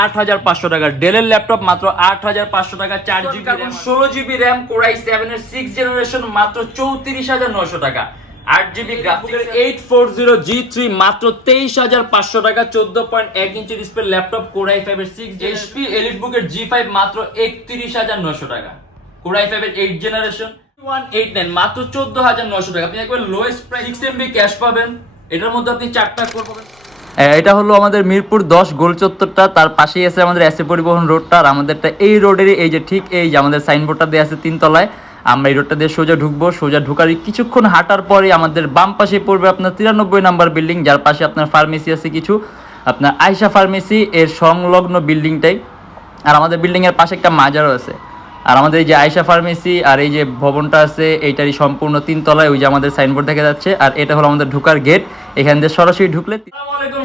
8,500 টাকা ডেলের ল্যাপটপ মাত্র 8,500 টাকা 4GB RAM 16GB RAM Core i7 এর 6th জেনারেশন মাত্র 34,900 টাকা 8GB গ্রাফিক্স 840G3 মাত্র 23,500 টাকা 14.1 inch display laptop Core i5 এর 6 HP EliteBook এর G5 মাত্র 31,900 টাকা Core i5 এর 8th জেনারেশন 189 মাত্র 14,900 টাকা আপনি একবার লোয়েস্ট প্রাইস 6MB ক্যাশ পাবেন এটার মধ্যে আপনি 4টা কোর পাবেন। এটা হলো আমাদের মিরপুর 10 গোল চত্বরটা, তার পাশেই আছে আমাদের এসএ পরিবহন রোডটা, আর আমাদেরটা এই রোডেরই এই যে ঠিক এই যে আমাদের সাইনবোর্ডটা দেওয়া আছে 3 তলায়। আমরা এই রোডটা দিয়ে সোজা ঢুকবো, সোজা ঢুকার কিছুক্ষণ হাঁটার পরে আমাদের বাম পাশে পড়বে আপনার 93 নাম্বার বিল্ডিং, যার পাশে আপনার ফার্মেসি আছে কিছু, আপনার আয়শা ফার্মেসি এর সংলগ্ন বিল্ডিংটাই। আর আমাদের বিল্ডিংয়ের পাশে একটা মাজারও আছে। আর আমাদের এই যে আয়শা ফার্মেসি আর এই যে ভবনটা আছে এইটারই সম্পূর্ণ 3 তলায় ওই যে আমাদের সাইনবোর্ড দেখা যাচ্ছে। আর এটা হলো আমাদের ঢোকার গেট, এখান দিয়ে সরাসরি ঢুকলে। আসসালামু আলাইকুম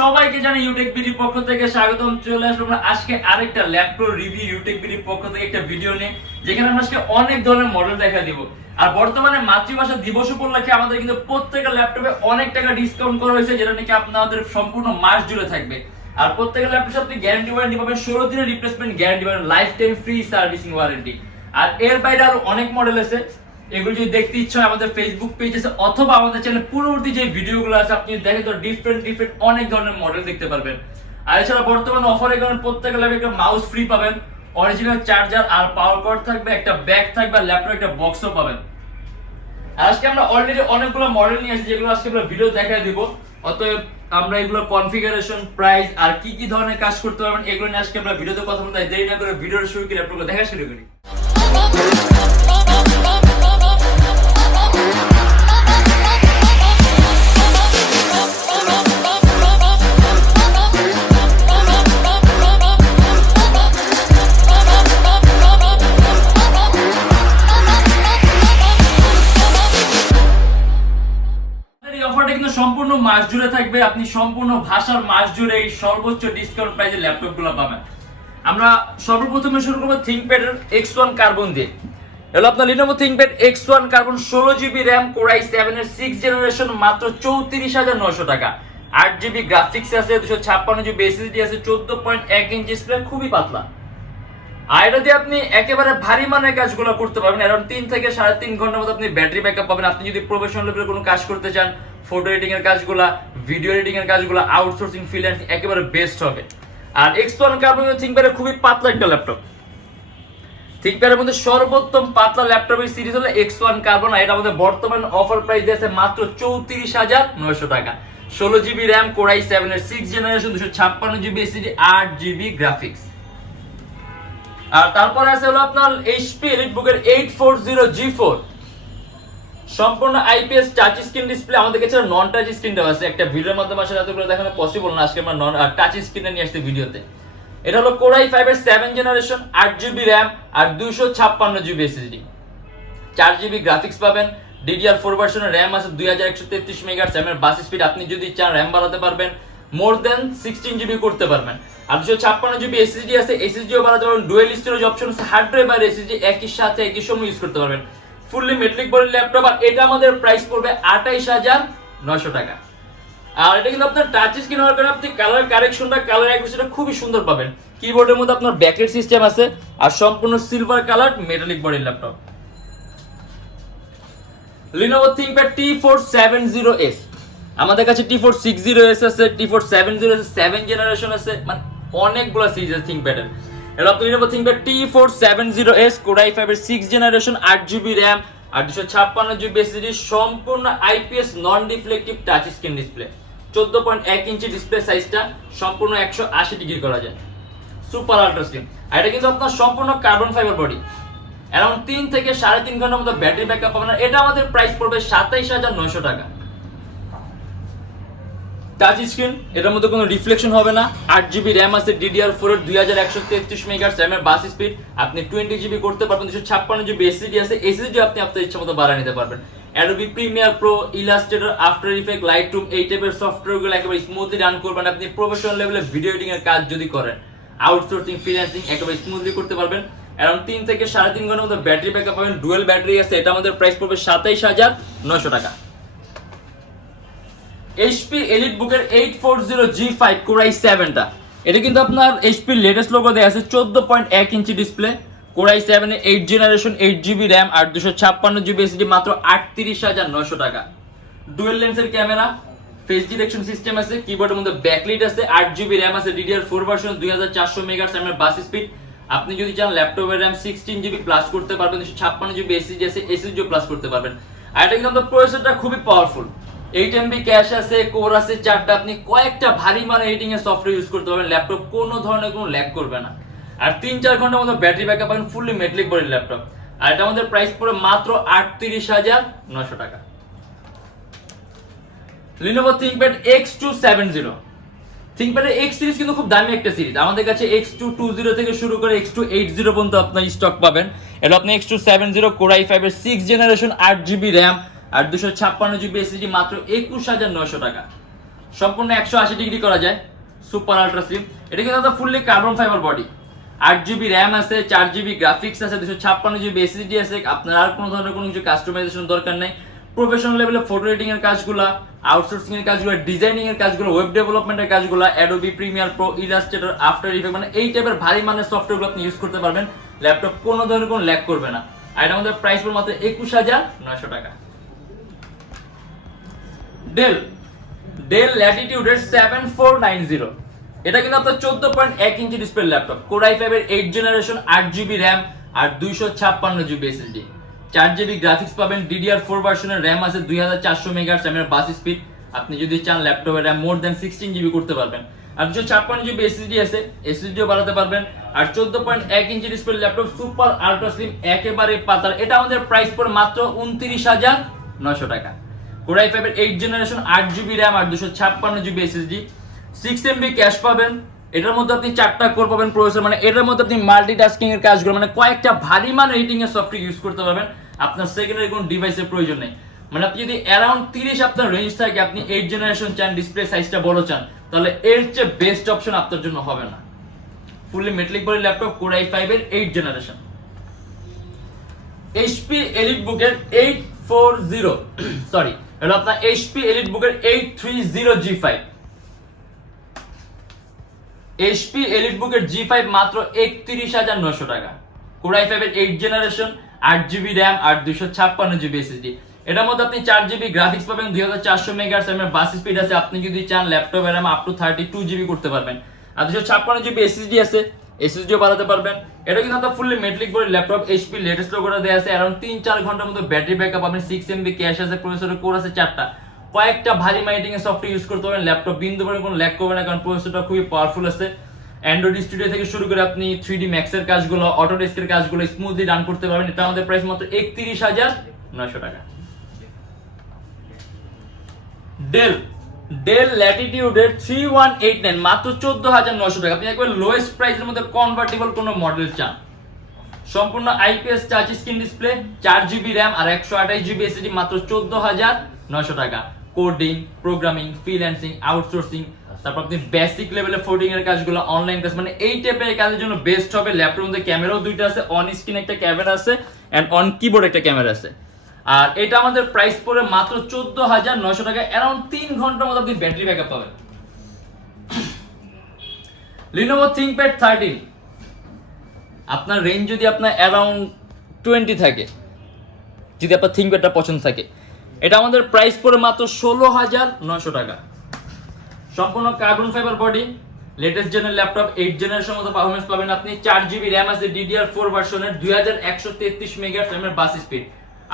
সবাইকে জানি ইউটেকবিডির পক্ষ থেকে স্বাগতম। চলে আসলাম আজকে আরেকটা ল্যাপটপ রিভিউ ইউটেকবিডির পক্ষ থেকে একটা ভিডিও নিয়ে, যেখানে আমরা আজকে অনেক ধরনের মডেল দেখা দিব। আর বর্তমানে মাতৃভাষা দিবস উপলক্ষে আমাদের কিন্তু প্রত্যেকটা ল্যাপটপে অনেক টাকা ডিসকাউন্ট করা হয়েছে, যেটা নাকি আপনাদের সম্পূর্ণ মাস জুড়ে থাকবে। আর প্রত্যেকটা ল্যাপটপে আপনি গ্যারান্টি ওয়ারেন্টি পাবেন, 16 দিনের রিপ্লেসমেন্ট গ্যারান্টি পাবেন, life time free servicing warranty. আর এর বাইরে আরো অনেক মডেল আছে, এগুলো যদি দেখতে ইচ্ছা হয় আমাদের ফেসবুক পেজ আছে অথবা আমাদের চ্যানেলে পূর্ববর্তী যে ভিডিওগুলো আছে আপনি দেখেন তো ডিফারেন্ট অনেক ধরনের মডেল দেখতে পারবেন। আর এছাড়া বর্তমানে অফারে কারণে প্রত্যেকটা ল্যাপটপে একটা মাউস ফ্রি পাবেন, অরিজিনাল চার্জার আর পাওয়ার কর্ড থাকবে, একটা ব্যাগ থাকবে, আর ল্যাপটপে একটা বক্সও পাবেন। আর আজকে আমরা অলরেডি অনেকগুলো মডেল নিয়ে আসছি, যেগুলো আজকে আমরা ভিডিও দেখায় দিব। অতএব আমরা এগুলো কনফিগারেশন, প্রাইস আর কি ধরনের কাজ করতে পারবেন এগুলো নিয়ে আজকে আমরা ভিডিওতে কথা বলতে, দেরি না করে ভিডিওটা শুরু করি, ল্যাপটপগুলো দেখা শুরু করি। সম্পূর্ণ মাস জুড়ে থাকবে, আপনি সম্পূর্ণ ভাষার মাস জুড়ে এই সর্বোচ্চ ডিসকাউন্ট প্রাইসে ল্যাপটপগুলো পাবেন। আমরা সর্বপ্রথমে শুরু করব থিংকপ্যাড এর X1 কার্বন দিয়ে। হলো আপনার Lenovo ThinkPad X1 carbon 16GB RAM Core i7 এর 6th জেনারেশন মাত্র 34,900 টাকা 8GB গ্রাফিক্স আছে, 256GB SSD আছে, 14.1 ইঞ্চি ডিসপ্লে, খুবই পাতলা। আর এটা দিয়ে আপনি একেবারে ভারী মানের কাজগুলো করতে পারবেন। অ্যারাউন্ড 3 থেকে 3.5 ঘন্টার মতো আপনি ব্যাটারি ব্যাকআপ পাবেন। আপনি যদি প্রফেশনাল লেভেলে কোনো কাজ করতে চান, ফটো এডিটিং এর কাজগুলো, ভিডিও এডিটিং এর কাজগুলো, আউটসোর্সিং, ফ্রিল্যান্সিং একেবারে বেস্ট হবে। আর X1 কার্বন থিংকপ্যাড খুবই পাতলা একটা ল্যাপটপ। থিংকপ্যাডের মধ্যে সর্বোত্তম পাতলা ল্যাপটপের সিরিজ হলো X1 কার্বন। আর এটা আমাদের বর্তমান অফার প্রাইস দিয়েছে মাত্র 34,900 টাকা 16GB RAM Core i7 এর 6th generation, 256GB SSD, 8GB graphics. আর তারপরে আছে হলো আপনার HP EliteBook এর 840G4 সম্পূর্ণ IPS টাচ স্ক্রিন ডিসপ্লে। আমাদের কাছে নন টাচ স্ক্রিন দেওয়া আছে, একটা ভিডিওর মাধ্যমে আসলে এতগুলো দেখানো পসিবল না, আজকে আমরা নন টাচ স্ক্রিনে নিয়ে আসছি ভিডিওতে। এটা হলো Core i5 এর 7th জেনারেশন, 8GB RAM আর 256GB SSD, 4GB গ্রাফিক্স পাবেন। DDR4 ভার্সনের RAM আছে, 2133 মেগাহার্টজ RAM এর বাস স্পিড, আপনি যদি চান RAM বাড়াতে পারবেন, মোর দেন 16GB করতে পারবেন। আর 256GB SSD আছে, SSDও বাড়াতে পারবেন, ডুয়েল স্টোরেজ অপশন আছে, হার্ড ড্রাইভ আর SSD একই সাথে একই সময় ইউজ করতে পারবেন। Fully metallic body laptop. আর এটা আমাদের প্রাইস পড়বে 28,900 টাকা। আর এটা কিন্তু আপনার টাচ স্ক্রিন হওয়ার কারণে আপনি কালার কারেকশনটা, কালার অ্যাকুরেসিটা খুবই সুন্দর পাবেন। কিবোর্ডের মধ্যে আপনার ব্যাকলাইট সিস্টেম আছে, আর সম্পূর্ণ silver colour metallic body laptop. Lenovo ThinkPad T470S, আমাদের কাছে T460S আছে, T470S 7th জেনারেশন আছে, মানে অনেকগুলো সিরিজ আছে ThinkPad এর। এটা আপনি Lenovo ThinkPad T470S Core i5 এর 6th জেনারেশন, 8GB RAM আর 256GB SSD, সম্পূর্ণ IPS নন deflective touch screen display, 14.1 inch display সাইজটা, সম্পূর্ণ 180 ডিগ্রি করা যায়, সুপার আল্ট্রা স্ক্রিন। আর এটা কিন্তু আপনার সম্পূর্ণ কার্বন ফাইবার বডি, অ্যারাউন্ড 3 থেকে 3.5 ঘন্টার মতো ব্যাটারি ব্যাকআপ পাবেন। এটা আমাদের প্রাইস পড়বে 27,900 টাকা। টাচ স্ক্রিন, এটার মধ্যে কোনো রিফ্লেকশন হবে না, 8GB RAM আছে, DDR4 এর 2133 মেগাহার্টজ RAM এর বাস স্পিড, আপনি 20GB করতে পারবেন, 256GB SSD আছে, SSD আপনি আপনার ইচ্ছা মতো বাড়ায় নিতে পারবেন। Adobe Premiere Pro, Illustrator, After Effects, Lightroom এই টাইপের সফটওয়্যারগুলো একেবারে স্মুথলি রান করবেন। আপনি প্রফেশনাল লেভেলে ভিডিও এডিটিং এর কাজ যদি করেন, আউটসোর্সিং, ফ্রিল্যান্সিং একেবারে স্মুথলি করতে পারবেন। অ্যারাউন্ড 3 থেকে 3.5 ঘন্টার মতো ব্যাটারি ব্যাকআপ পাবেন, ডুয়েল ব্যাটারি আছে। এটা আমাদের প্রাইস পড়বে 27,900 টাকা। HP EliteBook এর 840G5 Core i7 টা এটা কিন্তু আপনার এইচপি লেটেস্ট লোগো দেয়া আছে 14.1 ইঞ্চি ডিসপ্লে, Core i7 এর 8 জেনারেশন, 8GB RAM আর 256GB SSD, মাত্র 38,900 টাকা। ডুয়াল লেন্সের ক্যামেরা, ফেস ডিটেকশন সিস্টেম আছে, কিবোর্ডের মধ্যে ব্যাকলাইট আছে, 8GB RAM আছে, DDR4 ভার্সন, 2400 MHz বাস স্পিড। আপনি যদি চান ল্যাপটপের RAM 16GB প্লাস করতে পারবেন, 256GB SSD আছে, SSD প্লাস করতে পারবেন। আর এটা কিন্তু আপনার প্রসেসরটা খুবই পাওয়ারফুল, 8MB ক্যাশ আছে, কোর আছে 4টা, আপনি কয়েকটা ভারী মানে এডিটিং এর সফটওয়্যার ইউজ করতে পারবেন, ল্যাপটপ কোনো ধরনের কোনো ল্যাগ করবে না। আর 3-4 ঘন্টার মধ্যে ব্যাটারি ব্যাকআপ পাবেন, ফুললি মেটালিক বডির ল্যাপটপ। আর এটা আমাদের প্রাইস পড়ে মাত্র 38,900 টাকা। Lenovo ThinkPad X270, ThinkPad এর X সিরিজ কিন্তু খুব দামি একটা সিরিজ। আমাদের কাছে X220 থেকে শুরু করে X280 পর্যন্ত আপনার স্টক পাবেন। এটা আপনি X270 Core i5 এর 6 জেনারেশন, 8GB RAM আর 256GB SSD, মাত্র 21,900 টাকা। সম্পূর্ণ 180 ডিগ্রি করা যায়, সুপার আলট্রা স্লিম। এটা কিন্তু একটা fully carbon fibre body, 8GB RAM আছে, 4GB গ্রাফিক্স আছে, 256GB SSD আছে। আপনার আর কোনো ধরনের কোনো কিছু কাস্টমাইজেশন দরকার নেই। প্রফেশনাল লেভেলে ফটো এডিটিং এর কাজগুলো, আউটসোর্সিং এর কাজগুলো, ডিজাইনিং এর কাজগুলো, ওয়েব ডেভেলপমেন্টের কাজগুলো, Adobe Premiere Pro, Illustrator, after effect, মানে এই টাইপের ভারী মানের সফটওয়্যারগুলো আপনি ইউজ করতে পারবেন। ল্যাপটপ কোনো ধরনের কোনো ল্যাগ করবে না। আর এটা আমাদের প্রাইস পড়ে মাত্র 21,900 টাকা। ডেল ল্যাটিটিউড এর 7490, এটা কিন্তু আপনার 14.1 inch display laptop, Core i5 এর 8 জেনারেশন, 8GB RAM আর 256GB SSD, 4GB গ্রাফিক্স পাবেন, DDR4 ভার্সনের RAM আছে, 2400 MHz বাস স্পিড। আপনি যদি চান ল্যাপটপের RAM মোর দ্যান 16GB করতে পারবেন। আর 256GB SSD আছে, SSDও বাড়াতে পারবেন। আর 14.1 inch display laptop, super ultra slim, একেবারে পাতার। এটা আমাদের প্রাইস পড়ে মাত্র 29,900 টাকা। Core i5 এর 8 জেনারেশন, 8GB RAM আর 256GB SSD, 6MB ক্যাশ পাবেন। এটার মধ্যে আপনি 4টা কোর পাবেন প্রসেসর, মানে এটার মধ্যে আপনি মাল্টিটাস্কিং এর কাজগুলো, মানে কয়েকটা ভারী মান এডিটিং এর সফটওয়্যার ইউজ করতে পারবেন। আপনার সেকেন্ডারি কোনো ডিভাইসের প্রয়োজন নেই। মানে আপনি যদি অ্যারাউন্ড 30 আপনার রেঞ্জ থাকে, আপনি 8 জেনারেশন চান, ডিসপ্লে সাইজটা বড় চান, তাহলে এর চেয়ে বেস্ট অপশন আপনার জন্য হবে না। Fully metallic body laptop, Core i5 এর 8 জেনারেশন। HP EliteBook এর 840 সরি, এটা আপনার HP EliteBook এর 830G5, HP EliteBook এর G5 মাত্র 31,900 টাকা। Core i5 এর 8 জেনারেশন, 8GB RAM আর 256GB SSD। এটার মধ্যে আপনি 4GB গ্রাফিক্স পাবেন, 2400 MHz বাস স্পিড আছে। আপনি যদি চান ল্যাপটপে RAM আপ টু 32GB করতে পারবেন। আর 256GB SSD আছে, SSDও বাড়াতে পারবেন। এটা কিন্তু একটা fully metallic body laptop, HP latest লোগোটা দেয়া আছে। अराउंड 3-4 ঘন্টার মধ্যে ব্যাটারি ব্যাকআপ পাবেন, 6MB ক্যাশ আছে, প্রসেসরের কোর আছে 4টা, কয়েকটা ভারী মাইটিং এর সফটওয়্যার ইউজ করতে পারবেন। ল্যাপটপ বিন্দু পরিমাণ কোনো ল্যাগ করবে না, কারণ প্রসেসরটা খুবই পাওয়ারফুল আছে। অ্যান্ড্রয়েড স্টুডিও থেকে শুরু করে আপনি 3D Max এর কাজগুলো, অটোডেস্ক এর কাজগুলো স্মুথলি রান করতে পারবেন। এটা আমাদের প্রাইস মাত্র 31,900 টাকা। ডেল ল্যাটিটিউড এর 3189, মাত্র 14,900 টাকা। আপনি একবার লোয়েস্ট প্রাইসের মধ্যে কনভার্টেবল কোনো মডেল চান, সম্পূর্ণ IPS touch screen display, 4GB RAM আর 128GB SSD, মাত্র 14,900 টাকা। কোডিং, প্রোগ্রামিং, ফ্রিল্যান্সিং, আউটসোর্সিং, তারপর আপনি বেসিক লেভেলে কোডিং এর কাজগুলো, অনলাইন ক্লাস, মানে এই টাইপের কাজের জন্য বেস্ট হবে। ল্যাপটপের মধ্যে ক্যামেরাও দুইটা আছে, অন স্ক্রিন একটা ক্যামেরা আছে এন্ড অন কিবোর্ড একটা ক্যামেরা আছে। আর এটা আমাদের প্রাইস পড়ে মাত্র 14,900 টাকা। অ্যারাউন্ড 3 ঘন্টার মধ্যে আপনি ব্যাটারি ব্যাকআপ পাবেন। Lenovo ThinkPad 13, আপনার রেঞ্জ যদি আপনার অ্যারাউন্ড 20 থাকে, যদি আপনার ThinkPadটা পছন্দ থাকে, এটা আমাদের প্রাইস পড়ে মাত্র 16,900 টাকা। সম্পূর্ণ carbon fibre body, latest general laptop, 8 generation মতো পারফরম্যান্স পাবেন আপনি। 4GB RAM আছে, DDR4 ভার্সনের, 2133 MHz বাস স্পিড।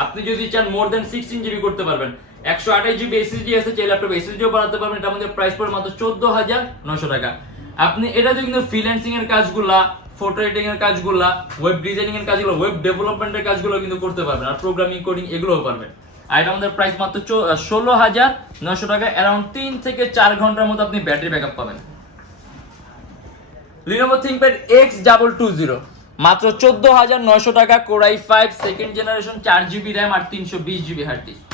আপনি যদি চান মোর দ্যান 16GB করতে পারবেন। 128GB SSD আছে, চাইলে ল্যাপটপ SSDও বাড়াতে পারবেন। এটা আমাদের প্রাইস পড়ে মাত্র 14,900 টাকা। আপনি এটা দিয়ে কিন্তু ফ্রিল্যান্সিং এর কাজগুলা, ফটো এডিটিং এর কাজগুলা, ওয়েব ডিজাইনিং এর কাজগুলো, ওয়েব ডেভেলপমেন্টের কাজগুলো কিন্তু করতে পারবেন। আর প্রোগ্রামিং, কোডিং এগুলোও পারবেন। আর এটা আমাদের প্রাইস মাত্র 16,900 টাকা। অ্যারাউন্ড 3 থেকে 4 ঘন্টার মতো আপনি ব্যাটারি ব্যাকআপ পাবেন। Lenovo ThinkPad X220, মাত্র 14,900 টাকা। Core i5 second generation, 4GB RAM আর 320GB হার্ড ডিস্ক।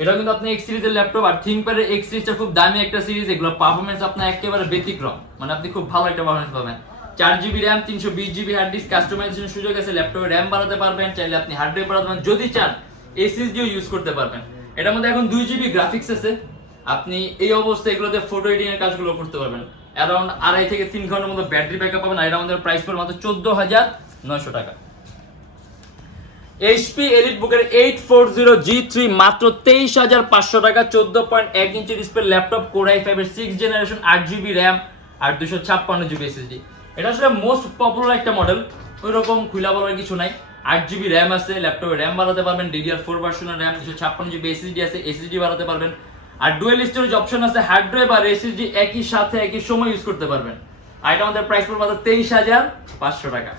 এটা কিন্তু আপনি X সিরিজের ল্যাপটপ। আর ThinkPad এর X সিরিজটা খুব দামি একটা সিরিজ, এগুলো পারফরম্যান্স আপনার একেবারে ব্যতিক্রম, মানে আপনি খুব ভালো একটা পারফরম্যান্স পাবেন। 4GB RAM, 320GB hard disk, কাস্টমাইজেশনের সুযোগ আছে। ল্যাপটপে RAM বাড়াতে পারবেন, চাইলে আপনি হার্ড ড্রাইভ বাড়াতে পারবেন, যদি চান SSDও ইউজ করতে পারবেন। এটার মধ্যে এখন 2GB গ্রাফিক্স আছে, আপনি এই অবস্থায় এগুলোতে ফটো এডিটিং এর কাজগুলো করতে পারবেন। অ্যারাউন্ড 2.5 থেকে 3 ঘন্টার মতো ব্যাটারি ব্যাকআপ পাবেন। আর এটা আমাদের প্রাইস পড়বে মাত্র 14,900 টাকা। এইচপি এলিটবুকের 840G3 মাত্র 23,500 টাকা, 14.1 inch display laptop, core i5 এর 6th জেনারেশন, 8GB RAM আর 256GB SSD। এটা আসলে মোস্ট পপুলার একটা মডেল, ওইরকম খুলা বলার কিছু নাই। 8GB RAM আছে, ল্যাপটপে RAM বাড়াতে পারবেন, DDR4 ভার্সনের RAM, 256GB SSD আছে, SSD বাড়াতে পারবেন। আর ডুয়েল স্টোরেজ অপশন আছে, হার্ড ড্রাইভ আর SSD একই সাথে একই সময় ইউজ করতে পারবেন। আর এটা আমাদের প্রাইস পড়বে মাত্র 23,500 টাকা।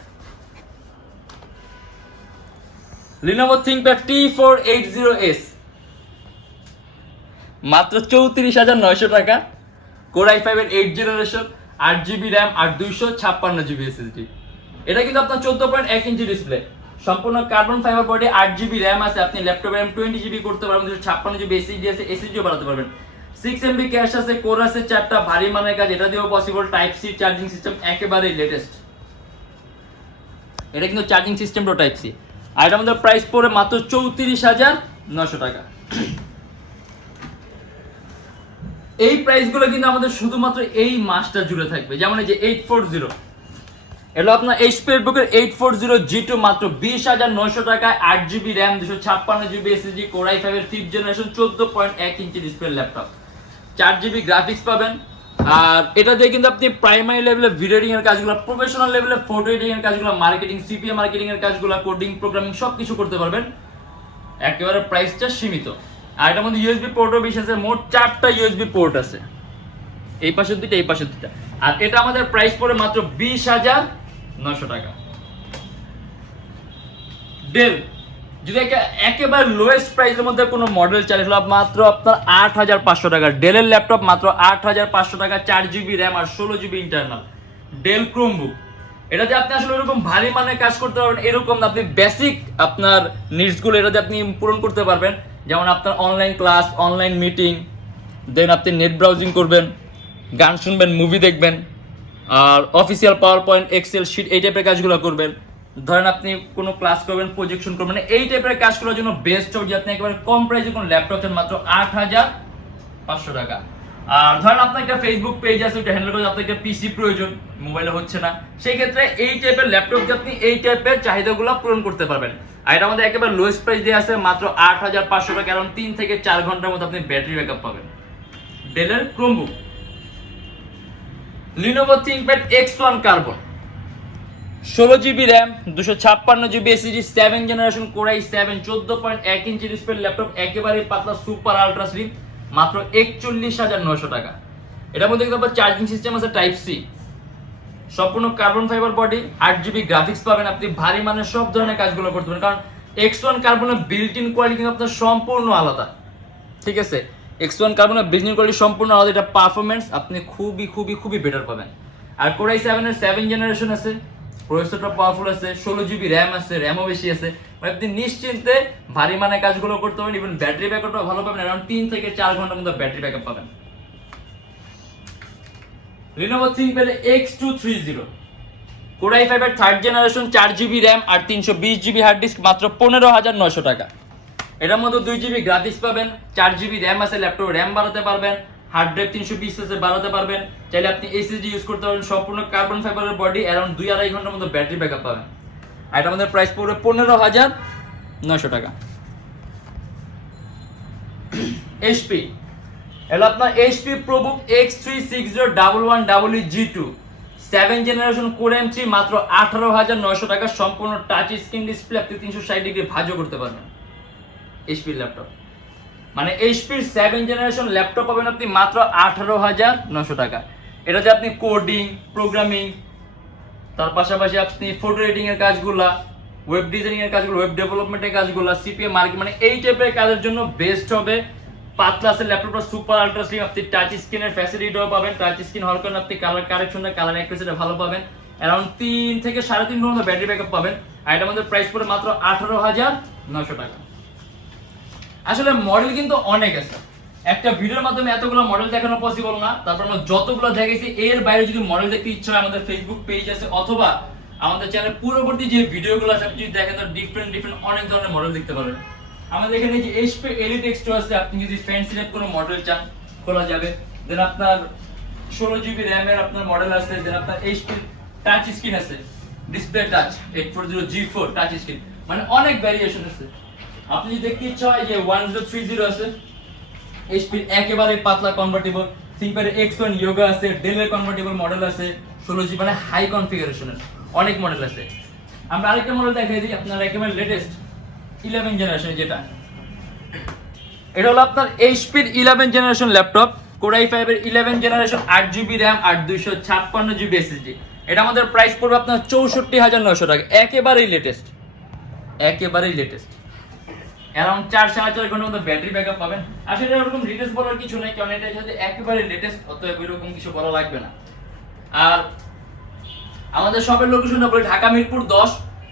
Lenovo ThinkPad T480S মাত্র 34,900 টাকা, কোর i5 এর 8th জেনারেশন, 8GB RAM আর 256GB SSD। এটা কিন্তু আপনার 14.1 ইঞ্চি ডিসপ্লে, সম্পূর্ণ carbon fibre body, 8GB RAM আছে, আপনি ল্যাপটপে RAM 20GB করতে পারবেন, 256GB SSD আছে, SSDও বাড়াতে পারবেন। 6MB ক্যাশ আছে, কোর আছে 4টা, ভারী মানের কাজ এটা দিয়েও possible. Type C charging system একেবারে লেটেস্ট, এটা কিন্তু চার্জিং সিস্টেমটাও টাইপ সি। আর এটা আমাদের প্রাইস পড়ে মাত্র 34,900 টাকা। এই প্রাইসগুলো কিন্তু আমাদের শুধুমাত্র এই মাসটা জুড়ে থাকবে। যেমন এই যে 840, এটা আপনার এইচপি এলিটবুকের 840G2 মাত্র 20,900 টাকায়, 8GB RAM, 256GB SSD, core i5 এর 5th generation, 14.1 inch display laptop, 4GB graphics পাবেন। আর এটা দিয়ে কিন্তু আপনি প্রাইমারি লেভেলে ভিডিও এডিটিং এর কাজগুলো, প্রফেশনাল লেভেলে ফটো এডিটিং এর কাজগুলো, মার্কেটিং, সিপিএ মার্কেটিং এর কাজগুলো, কোডিং, প্রোগ্রামিং সবকিছু করতে পারবেন। একেবারে প্রাইসটা সীমিত। আর এটার মধ্যে ইউএসবি পোর্টও বেশি আছে, মোট 4টা ইউএসবি পোর্ট আছে, এই পাশের দুইটা এই পাশের দুইটা। আর এটা আমাদের প্রাইস পড়ে মাত্র 20,900 টাকা। ডেল, যদি একেবারে লোয়েস্ট প্রাইসের মধ্যে কোনো মডেল চাই, মাত্র আপনার 8,500 টাকা। ডেলের ল্যাপটপ মাত্র 8,500 টাকা, 4GB RAM আর 16GB ইন্টারনাল, ডেল ক্রোমবুক। এটাতে আপনি আসলে এরকম ভারী মানের কাজ করতে পারবেন, এরকম আপনি বেসিক আপনার নিডসগুলো এটাতে আপনি পূরণ করতে পারবেন। যেমন আপনার online class, online meeting, then আপনি নেট ব্রাউজিং করবেন, গান শুনবেন, মুভি দেখবেন, আর official PowerPoint, Excel sheet এই টাইপের কাজগুলো করবেন। ধরেন আপনি কোনো ক্লাস করবেন, প্রজেকশন করবেন, এই টাইপের কাজ করার জন্য বেস্ট হবে যে আপনি একেবারে কম প্রাইসে কোনো ল্যাপটপ চান, মাত্র 8,500 টাকা। আর ধরেন আপনার একটা ফেসবুক পেজ আছে, ওটা হ্যান্ডেল করতে আপনার একটা পিসি প্রয়োজন, মোবাইলে হচ্ছে না, সেই ক্ষেত্রে এই টাইপের ল্যাপটপ দিয়ে আপনি এই টাইপের চাহিদাগুলো পূরণ করতে পারবেন। আর এটা আমাদের একেবারে লোয়েস্ট প্রাইস দিয়ে আছে, মাত্র 8,500 টাকা, কারণ 3 থেকে 4 ঘন্টার মতো আপনি ব্যাটারি ব্যাকআপ পাবেন। ডেলের Chromebook. Lenovo ThinkPad X1 carbon, 16GB RAM, 256GB SSD, 7th generation, core i7, 14.1 inch display laptop, একেবারে পাতলা, সুপার আলট্রা স্লিম, মাত্র 41,900 টাকা। এটার মধ্যে কিন্তু আপনার চার্জিং সিস্টেম আছে টাইপ সি, সম্পূর্ণ carbon fibre body, 8GB graphics পাবেন, আপনি ভারী মানের সব ধরনের কাজগুলো করতে পারেন। কারণ X1 কার্বনের বিল্ট ইন কোয়ালিটি কিন্তু আপনার সম্পূর্ণ আলাদা, ঠিক আছে? X1 কার্বনের বিল্ট ইন কোয়ালিটি সম্পূর্ণ আলাদা, এটা পারফরমেন্স আপনি খুবই খুবই খুবই বেটার পাবেন। আর কোর i7 এর 7th জেনারেশন আছে, প্রসেসরটা পাওয়ারফুল আছে, 16GB RAM আছে, র্যামও বেশি আছে, আপনি নিশ্চিন্তে ভারী মানের কাজগুলো করতে পারেন। ইভেন ব্যাটারি ব্যাকআপটা ভালো পাবেন, অ্যারাউন্ড 3 থেকে 4 ঘন্টার মতো ব্যাটারি ব্যাকআপ পাবেন। Lenovo ThinkPad X230, core i5 এর 3rd জেনারেশন, 4GB RAM আর 320GB হার্ড ডিস্ক, মাত্র 15,900 টাকা। এটার মধ্যে 2GB গ্রাফিক্স পাবেন, 4GB RAM আছে, ল্যাপটপ RAM বাড়াতে পারবেন, হার্ড ড্রাইভ 320 আছে বাড়াতে পারবেন, চাইলে আপনি SSD ইউজ করতে পারবেন, সম্পূর্ণ কার্বন ফাইবারের বডি, অ্যারাউন্ড 2-2.5 ঘন্টার মতো ব্যাটারি ব্যাকআপ পাবেন। আর এটা আমাদের প্রাইস পড়বে 15,900 টাকা। HP, এটা আপনার HP ProBook X36011G2, 7th generation, core M3, মাত্র 18,900 টাকা, সম্পূর্ণ টাচ স্ক্রিন ডিসপ্লে, আপনি 360 ডিগ্রি ভাঁজও করতে পারবেন। HP ল্যাপটপ মানে HP 7th জেনারেশন ল্যাপটপ পাবেন আপনি মাত্র 18,900 টাকা। এটাতে আপনি কোডিং, প্রোগ্রামিং, তার পাশাপাশি আপনি ফটো এডিটিং এর কাজগুলা, ওয়েব ডিজাইনিং এর কাজগুলো, ওয়েব ডেভেলপমেন্টের কাজগুলো, সিপিএ মার্কেট, মানে এই টাইপের কাজের জন্য বেস্ট হবে। পাতলা আছে ল্যাপটপটা, সুপার আলট্রা স্লিম, আপনি টাচ স্ক্রিনের ফ্যাসিলিটিও পাবেন, টাচ স্ক্রিন হওয়ার কারণে আপনি কালার কারেকশনটা, কালার অ্যাকুরেসিটা ভালো পাবেন, অ্যারাউন্ড 3 থেকে 3.5 ঘন্টা ব্যাটারি ব্যাকআপ পাবেন। আর এটা আমাদের প্রাইস পড়ে মাত্র 18,900 টাকা। আসলে মডেল কিন্তু অনেক আছে, একটা ভিডিওর মাধ্যমে এতগুলো মডেল দেখানো পসিবল না। তারপর আমরা যতগুলো দেখাইছি এর বাইরে যদি মডেল দেখতে ইচ্ছা হয়, আমাদের ফেসবুক পেজ আছে, অথবা আমাদের চ্যানেল পূর্ববর্তী যে ভিডিওগুলো আছে আপনি যদি দেখেন, তো ডিফারেন্ট অনেক ধরনের মডেল দেখতে পারবেন। আমাদের এখানে যে HP Elite X2 আছে, আপনি যদি ফ্যান্সি টাইপ কোনো মডেল চান খোলা যাবে। দেন আপনার 16GB RAM এর আপনার মডেল আছে, দেন আপনার এইচপি টাচ স্ক্রিন আছে, display touch 840G4 touch screen, মানে অনেক ভেরিয়েশন আছে। আপনি যদি দেখতে ইচ্ছা হয় যে 1030 আছে, এইচপির একেবারে পাতলা কনভার্টেবল, থিংকপ্যাডের X1 Yoga আছে, ডেলের কনভার্টেবল মডেল আছে 16GB, মানে হাই কনফিগারেশনের অনেক মডেল আছে। আমরা আরেকটা মডেল দেখাই দিই আপনার একেবারে লেটেস্ট 11 জেনারেশন, যেটা এটা হলো আপনার এইচপির 11 জেনারেশন ল্যাপটপ, Core i5 এর 11 জেনারেশন, 8GB RAM আর 256GB SSD। এটা আমাদের প্রাইস পড়বে আপনার 64,900 টাকা, একেবারেই লেটেস্ট, একেবারেই লেটেস্ট। অ্যারাউন্ড 4-4.5 ঘন্টার মতো ব্যাটারি ব্যাকআপ পাবেন। আসলে এরকম ডিটেইলস বলার কিছু নাই, কারণ এটা যদি একেবারে লেটেস্ট, অতএব এরকম কিছু বলা লাগবে না। আর আমাদের শপের লোকেশনটা বলি ঢাকা মিরপুর 10,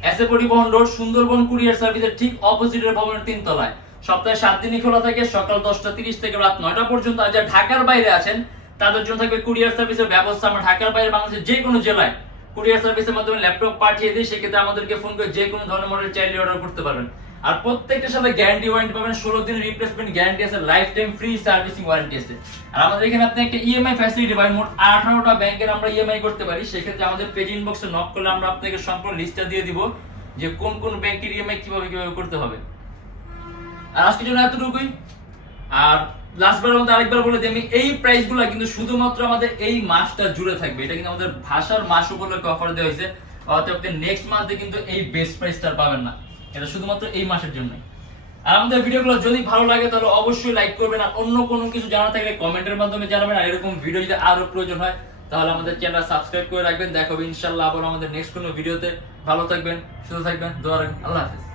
এসএ পরিবহন রোড, সুন্দরবন কুরিয়ার সার্ভিসের ঠিক অপোজিটের ভবনের 3 তলায়। সপ্তাহে 7 দিনই খোলা থাকে, সকাল 10:30 থেকে রাত 9টা পর্যন্ত। আর যারা ঢাকার বাইরে আছেন তাদের জন্য থাকবে কুরিয়ার সার্ভিসের ব্যবস্থা। আমরা ঢাকার বাইরে বাংলাদেশের যে কোনো জেলায় কুরিয়ার সার্ভিসের মাধ্যমে ল্যাপটপ পাঠিয়ে দিই, সেক্ষেত্রে আমাদেরকে ফোন করে যে কোনো ধরনের মডেল চাইলে অর্ডার করতে পারবেন। আর প্রত্যেকটার সাথে গ্যারান্টি ওয়ারেন্টি পাবেন, 16 দিনের রিপ্লেসমেন্ট গ্যারান্টি আছে, life time free servicing warranty আছে। আর আমাদের এখানে আপনি একটা ইএমআই ফ্যাসিলিটি পাবেন, মোট 18টা ব্যাংকের আমরা ইএমআই করতে পারি। সেক্ষেত্রে আমাদের পেজ ইনবক্সে নক করলে আমরা আপনাকে সম্পূর্ণ লিস্টটা দিয়ে দিব যে কোন কোন ব্যাংকের ইএমআই কিভাবে করতে হবে। আর আজকের জন্য এতটুকুই। আর লাস্টবারের মধ্যে আরেকবার বলে দিই আমি, এই প্রাইসগুলো কিন্তু শুধুমাত্র আমাদের এই মাসটা জুড়ে থাকবে। এটা কিন্তু আমাদের ভাষার মাস উপলক্ষে অফার দেওয়া হয়েছে, অতএব আপনি নেক্সট মান্থে কিন্তু এই বেস্ট প্রাইসটা পাবেন না, এটা শুধুমাত্র এই মাসের জন্য। আর আমাদের ভিডিওগুলো যদি ভালো লাগে তাহলে অবশ্যই লাইক করবেন, আর অন্য কোনো কিছু জানা থাকলে কমেন্টের মাধ্যমে জানাবেন। আর এরকম ভিডিও যদি আরো প্রয়োজন হয় তাহলে আমাদের চ্যানেল সাবস্ক্রাইব করে রাখবেন। দেখা হবে ইনশাআল্লাহ আবার আমাদের নেক্সট কোনো ভিডিওতে। ভালো থাকবেন, সুস্থ থাকবেন, দোয়া রাখবেন। আল্লাহ হাফেজ।